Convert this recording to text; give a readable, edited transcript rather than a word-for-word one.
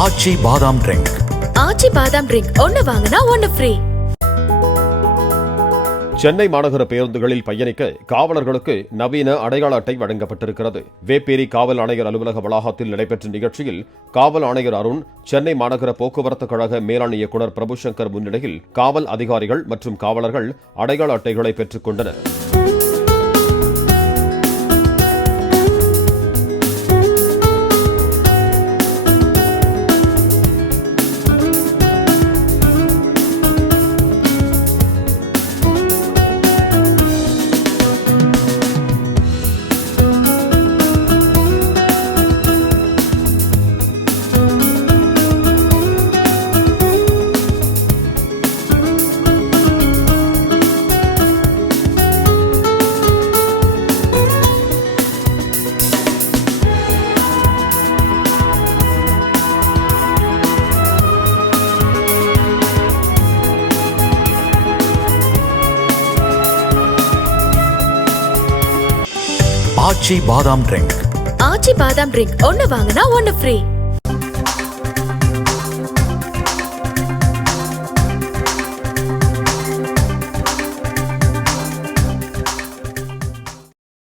ஆச்சி பாதாம் ட்ரிங்க். ஆச்சி பாதாம் ட்ரிங்க் ஒன்னு வாங்கினா ஒன்னு ஃப்ரீ. சென்னை மாநகர பேருந்துகளில் பயணிக்க காவலர்களுக்கு நவீன அடையாள அட்டை வழங்கப்பட்டிருக்கிறது. வேப்பேரி காவல் ஆணையர் அலுவலக வளாகத்தில் நடைபெற்ற நிகழ்ச்சியில் காவல் ஆணையர் அருண், சென்னை மாநகர போக்குவரத்து கழக மேலாண் இயக்குநர் பிரபுசங்கர் முன்னிலையில் காவல் அதிகாரிகள் மற்றும் காவலர்கள் அடையாள அட்டைகளை பெற்றுக் கொண்டனர். ஆச்சி பாதாம் ட்ரிங்க். ஆச்சி பாதாம் ட்ரிங்க் ஒன்னு வாங்கினா ஒன்னு ஃப்ரீ.